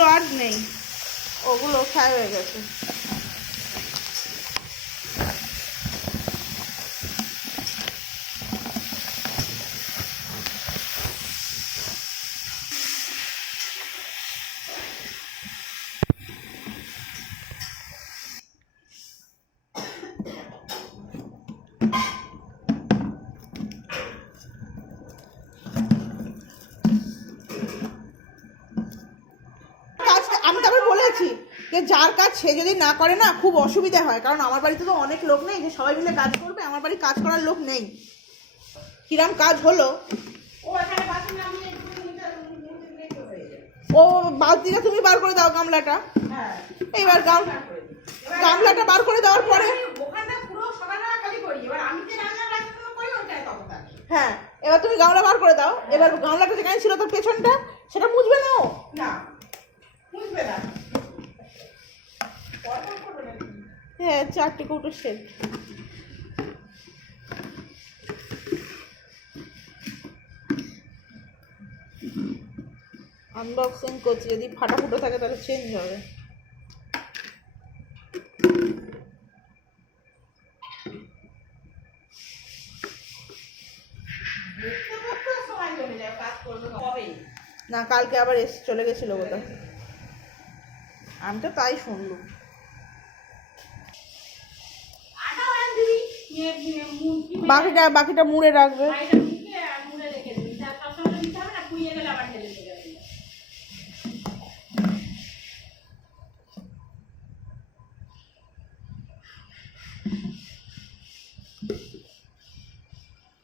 ওগুলো আর নেই, ওগুলো ক্ষয় হয়ে গেছে। আমি তারপর বলেছি যে যার কাজ সে যদি না করে না খুব অসুবিধা হয়, কারণ আমার বাড়িতে তো অনেক লোক নেই যে সবাই মিলে কাজ করবে, আমার বাড়ি কাজ করার লোক নেই। কিরাম কাজ হলো, ও বালতিটা তুমি বার করে দাও গামলাটা, এইবার গামলাটা বার করে দেওয়ার পরে হ্যাঁ এবার তুমি গামলা বার করে দাও। এবার গামলাটা যেখানে ছিল তোর পেছনটা সেটা মুছবে না, ও না মুছবে না। হ্যাঁ 4টে কৌটো সেট। আনবক্সিং করছি, যদি ফাটা ফুটো থাকে তাহলে চেঞ্জ হবে। না কালকে আবার চলে গেছিল বোধহয়, আমি তো তাই শুনলাম। বাকিটা মুড়ে রাখবে।